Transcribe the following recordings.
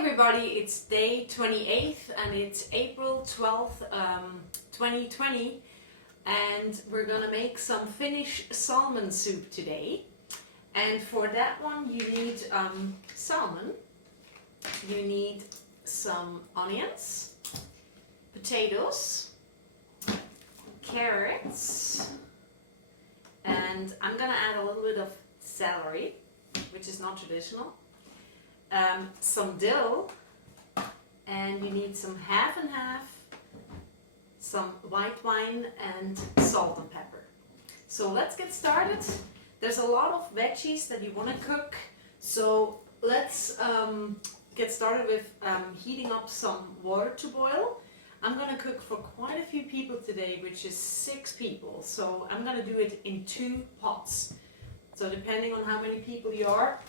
everybody, it's day 28th and it's April 12th, 2020, and we're gonna make some Finnish salmon soup today. And for that one you need salmon, you need some onions, potatoes, carrots, and I'm gonna add a little bit of celery, which is not traditional. Some dill, and you need some half and half, some white wine, and salt and pepper. So let's get started. There's a lot of veggies that you want to cook, so let's get started with heating up some water to boil. I'm going to cook for quite a few people today, which is 6 people, so I'm going to do it in 2 pots. So depending on how many people you are,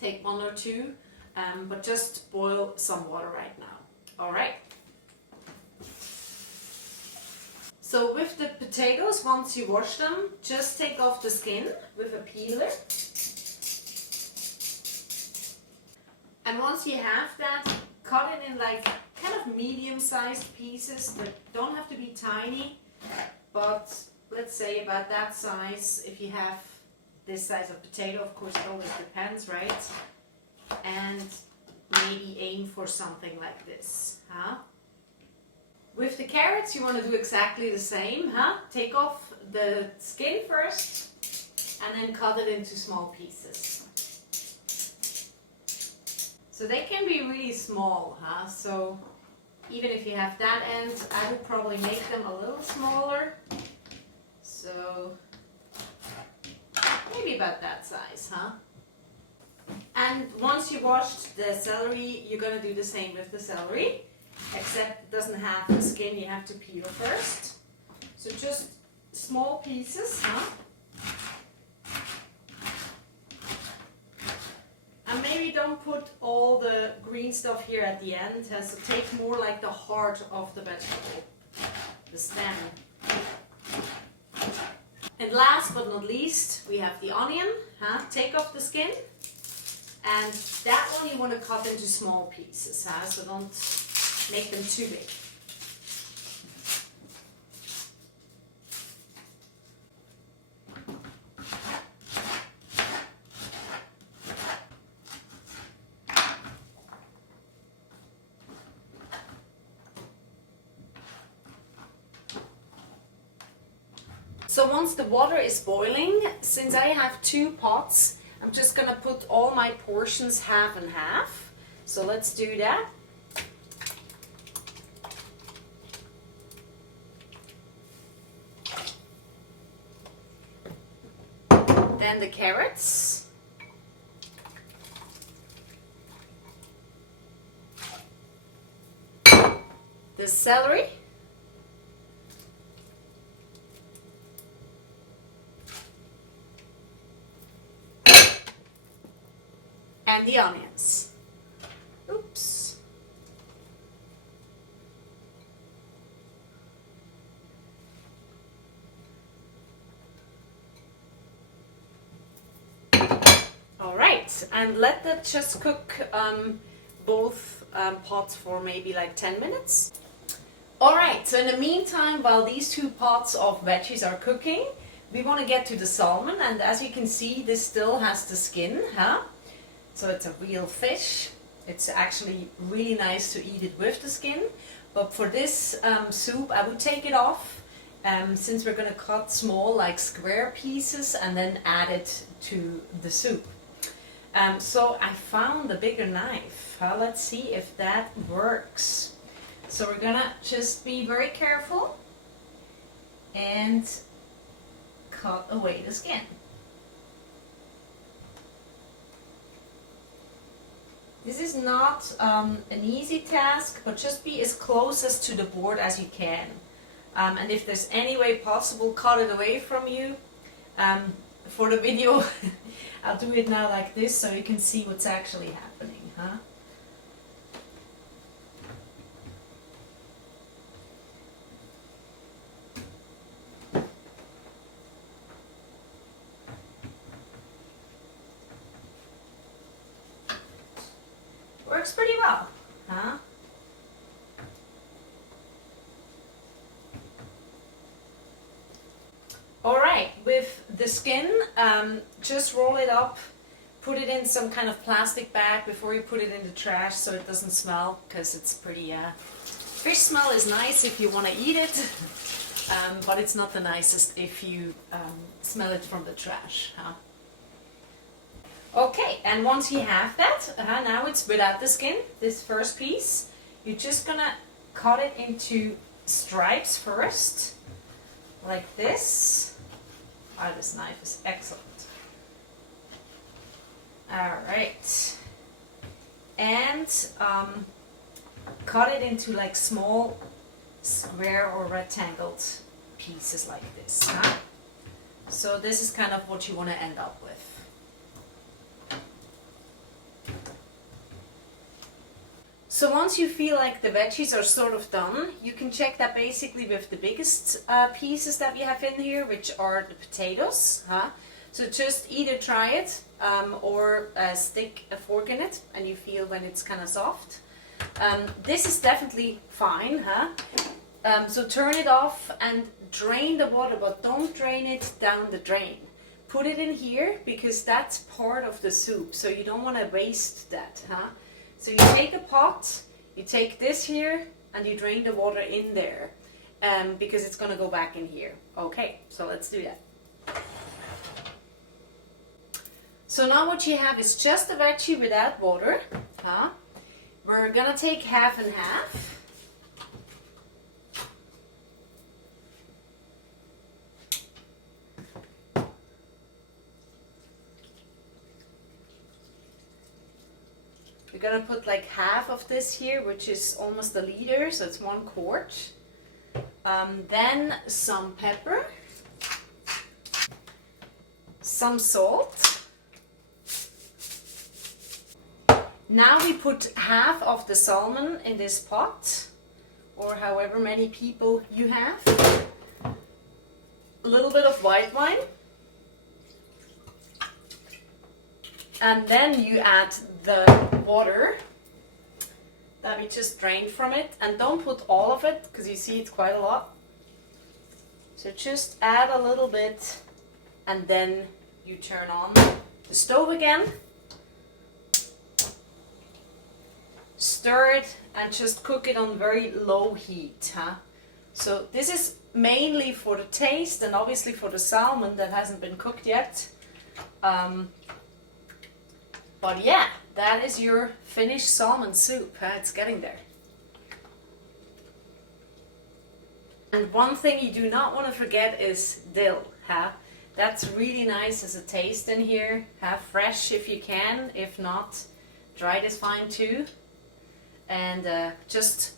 take 1 or 2, but just boil some water right now. Alright. So with the potatoes, once you wash them, just take off the skin with a peeler. And once you have that, cut it in like kind of medium-sized pieces that don't have to be tiny, but let's say about that size. If you have this size of potato, of course it always depends, right? And maybe aim for something like this, huh? With the carrots you want to do exactly the same, huh? Take off the skin first and then cut it into small pieces. So they can be really small, huh? So even if you have that end, I would probably make them a little smaller. So maybe about that size, huh? And once you washed the celery, you're going to do the same with the celery, except it doesn't have the skin, you have to peel first. So just small pieces, huh? And maybe don't put all the green stuff here at the end, so take more like the heart of the vegetable, the stem. And last but not least, we have the onion, huh? Take off the skin. And that one you want to cut into small pieces, huh? So don't make them too big. So once the water is boiling, since I have 2 pots, I'm just going to put all my portions half and half. So let's do that. Then the carrots. The celery. And the onions. Oops. All right, and let that just cook both pots for maybe like 10 minutes. All right, so in the meantime, while these 2 pots of veggies are cooking, we want to get to the salmon, and as you can see, this still has the skin, huh? So it's a real fish. It's actually really nice to eat it with the skin. But for this soup, I would take it off since we're going to cut small, like square pieces, and then add it to the soup. So I found a bigger knife. Let's see if that works. So we're going to just be very careful and cut away the skin. This is not an easy task, but just be as close as to the board as you can. And if there's any way possible, cut it away from you. For the video, I'll do it now like this so you can see what's actually happening, huh? works pretty well, huh? Alright, with the skin, just roll it up, put it in some kind of plastic bag before you put it in the trash so it doesn't smell, because it's pretty, fish smell is nice if you want to eat it, but it's not the nicest if you smell it from the trash, huh? Okay, and once you have that, now it's without the skin, this first piece, you're just gonna cut it into stripes first, like this. Oh, this knife is excellent. Alright. And cut it into like small square or rectangled pieces like this. Huh? So this is kind of what you want to end up with. So once you feel like the veggies are sort of done, you can check that basically with the biggest pieces that we have in here, which are the potatoes. Huh? So just either try it or stick a fork in it and you feel when it's kind of soft. This is definitely fine. Huh? So turn it off and drain the water, but don't drain it down the drain. Put it in here because that's part of the soup, so you don't want to waste that. Huh? So you take a pot, you take this here, and you drain the water in there, because it's going to go back in here. Okay, so let's do that. So now what you have is just a veggie without water. Huh? We're going to take half and half. We're gonna put like half of this here, which is almost a liter, so it's 1 quart. Then some pepper, some salt. Now we put half of the salmon in this pot, or however many people you have. A little bit of white wine. And then you add the water that we just drained from it, and don't put all of it because you see it's quite a lot. So just add a little bit and then you turn on the stove again, stir it and just cook it on very low heat. Huh? So this is mainly for the taste and obviously for the salmon that hasn't been cooked yet. But yeah, that is your Finnish salmon soup. It's getting there. And one thing you do not want to forget is dill. That's really nice as a taste in here. Have fresh if you can. If not, dried is fine too. And just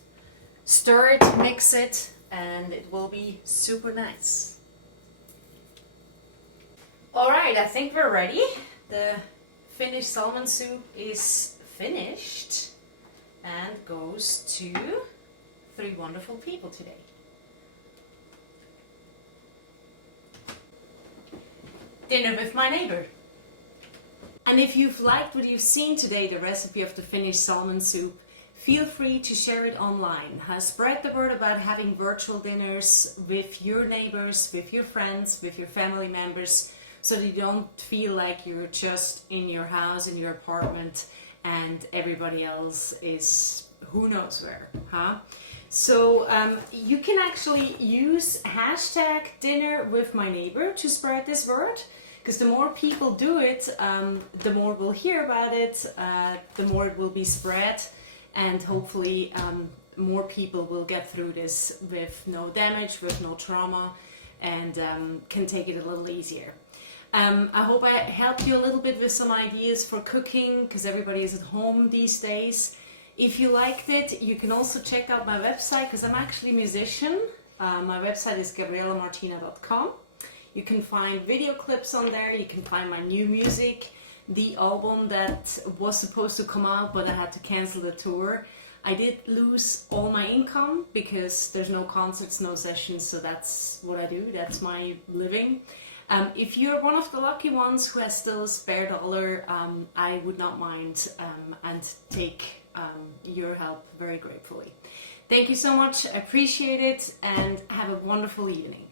stir it, mix it, and it will be super nice. Alright, I think we're ready. The Finnish salmon soup is finished and goes to 3 wonderful people today. Dinner with my neighbor. And if you've liked what you've seen today, the recipe of the Finnish salmon soup, feel free to share it online. Spread the word about having virtual dinners with your neighbors, with your friends, with your family members, so that you don't feel like you're just in your house, in your apartment, and everybody else is who knows where. So you can actually use hashtag dinner with my neighbor to spread this word, because the more people do it, the more we'll hear about it, the more it will be spread, and hopefully more people will get through this with no damage, with no trauma, and can take it a little easier. I hope I helped you a little bit with some ideas for cooking, because everybody is at home these days. If you liked it, you can also check out my website, because I'm actually a musician. My website is gabrielamartina.com. You can find video clips on there, you can find my new music, the album that was supposed to come out but I had to cancel the tour. I did lose all my income because there's no concerts, no sessions, so that's what I do, that's my living. If you're one of the lucky ones who has still a spare dollar, I would not mind and take your help very gratefully. Thank you so much. I appreciate it, and have a wonderful evening.